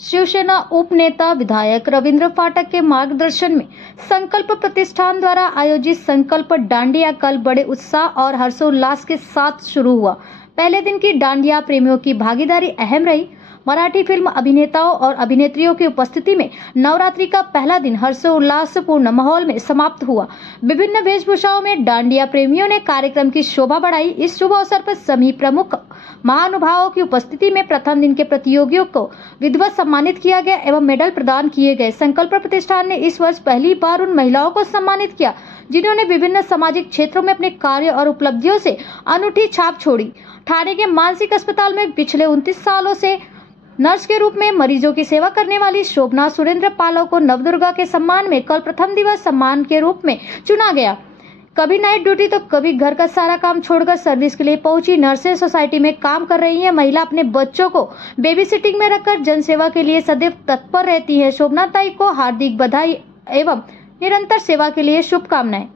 शिवसेना उपनेता विधायक रविंद्र फाटक के मार्गदर्शन में संकल्प प्रतिष्ठान द्वारा आयोजित संकल्प डांडिया कल बड़े उत्साह और हर्षोल्लास के साथ शुरू हुआ। पहले दिन की डांडिया प्रेमियों की भागीदारी अहम रही। मराठी फिल्म अभिनेताओं और अभिनेत्रियों की उपस्थिति में नवरात्रि का पहला दिन हर्षोल्लासपूर्ण माहौल में समाप्त हुआ। विभिन्न वेशभूषाओं में डांडिया प्रेमियों ने कार्यक्रम की शोभा बढ़ाई। इस शुभ अवसर पर सभी प्रमुख महानुभावों की उपस्थिति में प्रथम दिन के प्रतियोगियों को विधिवत सम्मानित किया गया एवं मेडल प्रदान किए गए। संकल्प प्रतिष्ठान ने इस वर्ष पहली बार उन महिलाओं को सम्मानित किया जिन्होंने विभिन्न सामाजिक क्षेत्रों में अपने कार्य और उपलब्धियों से अनूठी छाप छोड़ी। ठाणे के मानसिक अस्पताल में पिछले 29 सालों से नर्स के रूप में मरीजों की सेवा करने वाली शोभना सुरेंद्र पालो को नवदुर्गा के सम्मान में कल प्रथम दिवस सम्मान के रूप में चुना गया। कभी नाइट ड्यूटी तो कभी घर का सारा काम छोड़कर सर्विस के लिए पहुंची नर्सें सोसाइटी में काम कर रही हैं। महिला अपने बच्चों को बेबी सिटिंग में रखकर जनसेवा के लिए सदैव तत्पर रहती है। शोभना ताई को हार्दिक बधाई एवं निरंतर सेवा के लिए शुभकामनाएं।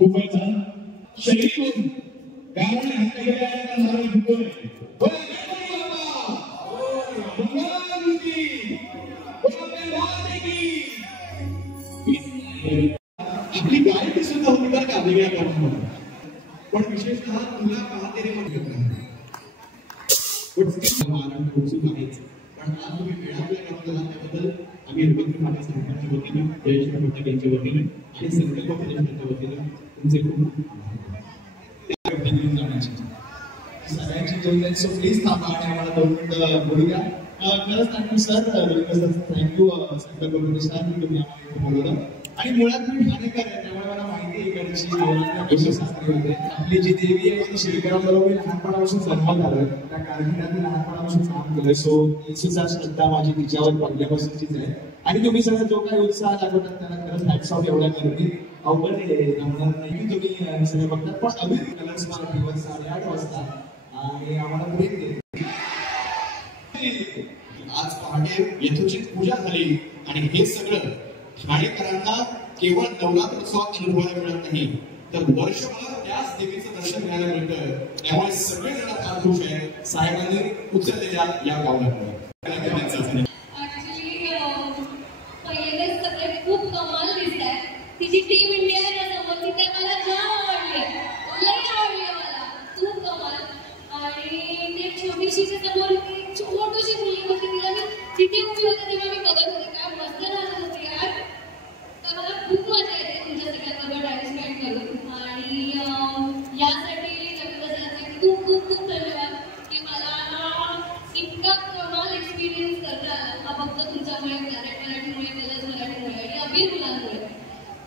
खूपच छान शरीर गावाने हात केलेला नारळ फुटतोय आपली गायकी सुद्धा होती बरं का वेगळ्या गावांमध्ये पण विशेषतः तुला पाहते रे म्हणत पण आज तुम्ही मेळाव्याला गावाला त्याबद्दल आम्ही रवींद्र फाटक संघटनेच्या वतीने जयश्री फाटक यांच्या वतीने आणि संकल्प प्रतिष्ठानच्या वतीने तुमचे खूप सगळ्यांची जय सो प्लीज थांबा आणि आम्हाला 2 मिनिटं बोलूया। खरंच थँक्यू सर थँक्यू संकल्प प्रतिष्ठान तुम्ही आम्हाला बोलवलं आणि मुळात मी ठाणेकर आहे त्यामुळे मला माहिती आहे इकडची यशशास्त्री होते आपली जी देवी आहे ती शिवकरांबरोबर लहानपणापासून जन्मात आलं त्या कारकिर्दीत लहानपणापासून काम केलं सो येशूचा श्रद्धा माझी तिच्यावर पहिल्यापासूनचीच आहे आणि तुम्ही सगळं जो काही उत्साह दाखवतात त्याला खरंच हॅट्स ऑफ एवढ्या गर्दी अवघड जमणार नाही तुम्ही सगळे बघतात पण अगदी कलर्स मला दिवस 8:30 वाजता आणि आम्हाला ब्रेक देते आज पहाटे यथोचित पूजा झाली आणि हे सगळं ठाणेकरांना केवळ नवरात्रोत्सवात अनुभवायला मिळत नाही तर वर्षभर त्याच देवीचं दर्शन घ्यायला मिळतं त्यामुळे सगळेजण फार खुश आहेत साहेबांनी उचललेल्या या गावाला खूप कमाल दिसतंय तिची टीम इंडिया समोर तिथे मला जाम आवडली लई आवडली मला खूप कमाल आणि ते छोटीशी समोर छोटीशी मुलगी होती तिला मी तिथे उभी होते तेव्हा मी बघत होते काय मस्त झालं होती यार तर मला खूप मजा येते तुमच्या सगळ्यांबरोबर टाइम स्पेंड करून आणि यासाठी रविवारचे खूप खूप खूप धन्यवाद की मला इतका कमाल एक्सपिरियन्स करता आला हा फक्त तुमच्यामुळे मराठीमुळे कलर्स मराठीमुळे आणि अबीर मुलांमुळे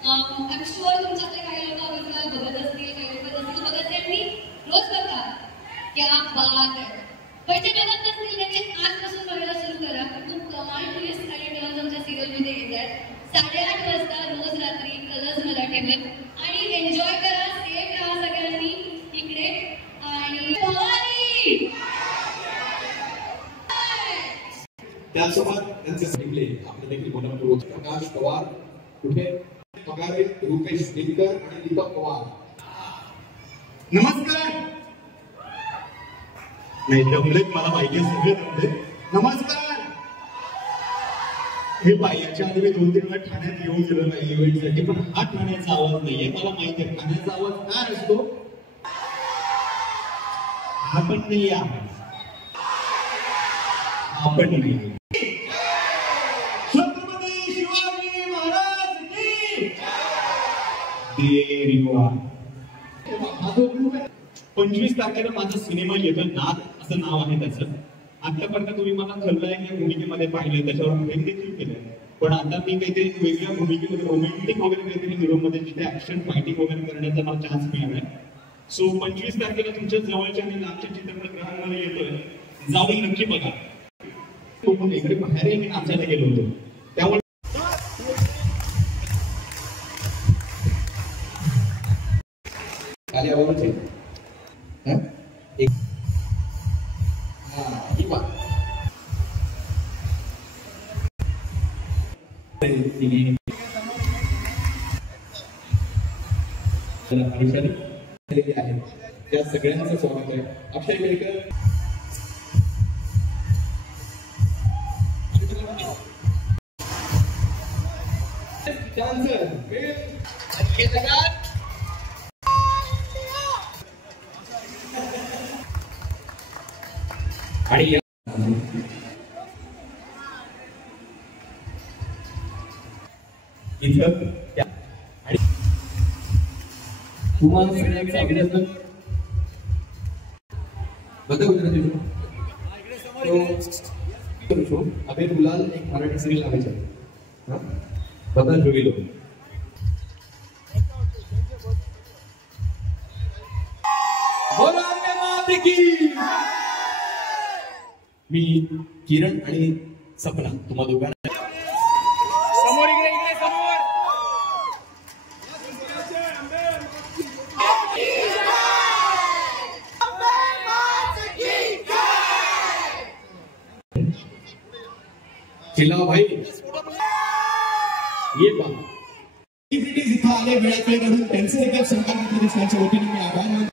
आय शुअर तुमच्यातले काही लोक अबीर बघत असतील काही लोक बघत असतील रोज बघा क्या बात आहे पण ते बघत नसतील म्हणजे आजपासून बघायला सुरू करा खूप कमाल ट्विस्ट आणि टर्न्स आमच्या सिरियलमध्ये येत आहेत 8:30 वाजता रोज रात्री कलर्स मला ठेवेल आणि एन्जॉय करा, सेफ राहा सगळ्यांनी इकडे. आणि भवानी त्यासोबत त्यांचे सांगितले आपले देखील मनपूर्वक प्रकाश पवार कुठे पगारे, रुपेश दिनकर आणि दीपक पवार. नमस्कार. नाही दमले, मला माहिती आहे सगळे दमले. नमस्कार. हे बाई याच्या आधी मी 2-3 वेळा ठाण्यात येऊन गेलो नाही इव्हेंटसाठी, पण हा ठाण्याचा आवाज नाहीये. मला माहिती आहे ठाण्याचा आवाज काय असतो. हा पण नाही आहे, हा पण नाही. छत्रपती शिवाजी महाराज की देवा. 25 तारखेला माझा सिनेमा येतो नाद असं नाव आहे त्याचं. आतापर्यंत तुम्ही मला खलनायक या भूमिकेमध्ये पाहिलं, त्याच्यावर प्रेम देखील केलं, पण आता मी काहीतरी वेगळ्या भूमिकेमध्ये रोमॅन्टिक वगैरे काहीतरी हिरोमध्ये जिथे ऍक्शन फायटिंग वगैरे करण्याचा मला चान्स मिळालाय. सो 25 तारखेला तुमच्या जवळच्या आणि लांबच्या चित्रपटगृहांमध्ये येतोय, जाऊन नक्की बघा. तो पण इकडे बाहेरही मी नाचायला गेलो होतो, त्यामुळे खाली आवाज आहे. आहे त्या सगळ्यांचं स्वागत आहे. अक्षय केळकर आणि इथं तुम्हाला सगळ्यांचं अभिनंदन. अबे गुलाल एक मराठी सिरीज लावायचं बदल जोगिलो. मी किरण आणि सपना तुम्हा दोघांना समोर इकडे समोर चिल्लाओ भाई. ये पहा इथं आले वेळात वेळ काढून त्यांचे देखील संकल्प प्रतिष्ठानच्या वतीने मी आभार मानतो.